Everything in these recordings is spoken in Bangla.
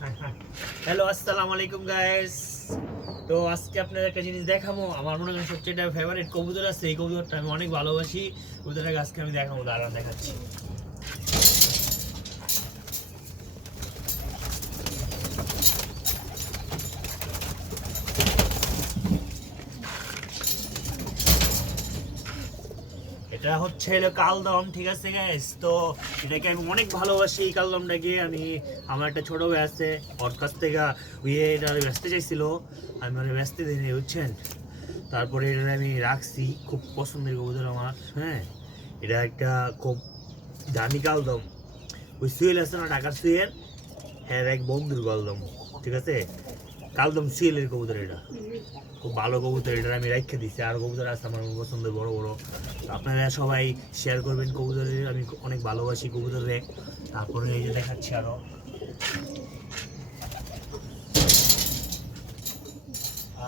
হ্যালো, আসসালামু আলাইকুম গাইস। তো আজকে আপনাদের একটা জিনিস দেখাবো। আমার মনে হয় সবচেয়ে ফেভারিট কবুতর আছে, এই কবুতরটা আমি অনেক ভালোবাসি। কবুতরটাকে আজকে আমি দেখাবো, দাঁড়ান দেখাচ্ছি। এটা হচ্ছে হলো কালদম, ঠিক আছে গাইস। তো এটাকে আমি অনেক ভালোবাসি। এই কালদমটাকে আমি, আমার একটা ছোট ভাই আছে, ওর কাছ থেকে এটা ব্যস্ত চাইছিল, আমি ওরা ব্যস্ত দিইনি, বুঝছেন। তারপরে এটা আমি রাখছি, খুব পছন্দের কবুতর আমার। হ্যাঁ, এটা একটা খুব দামি কালদম। ওই সুয়েল আছে না, ঢাকার সুয়েল, হ্যাঁ এক বন্ধুর কালদম, ঠিক আছে। কালদম সুয়েলের কবুতর এটা, খুব ভালো কবুতর। এটা আমি রাখতে দিচ্ছি, আর কবুতর আছে আমার পছন্দের বড় বড়। আপনারা সবাই শেয়ার করবেন কবুতরের, আমি অনেক ভালোবাসি কবুতরে। তারপরে এই যে দেখাচ্ছি আরো,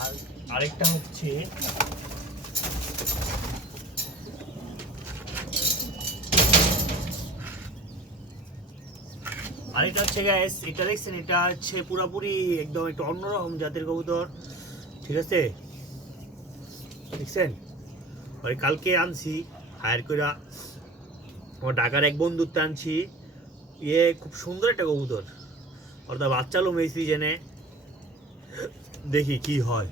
আর আরেকটা হচ্ছে আরেকটা হচ্ছে গ্যাস, এটা দেখছেন, এটা হচ্ছে পুরাপুরি একদম একটা অন্যরকম জাতের কবুতর, ঠিক আছে। দেখছেন, ওই কালকে আনছি হায়ার কইরা, আমার ঢাকার এক বন্ধুত্ব আনছি। খুব সুন্দর একটা কবুতর, অর্থাৎ বাচ্চা লো মেসি জেনে, দেখি কি হয়।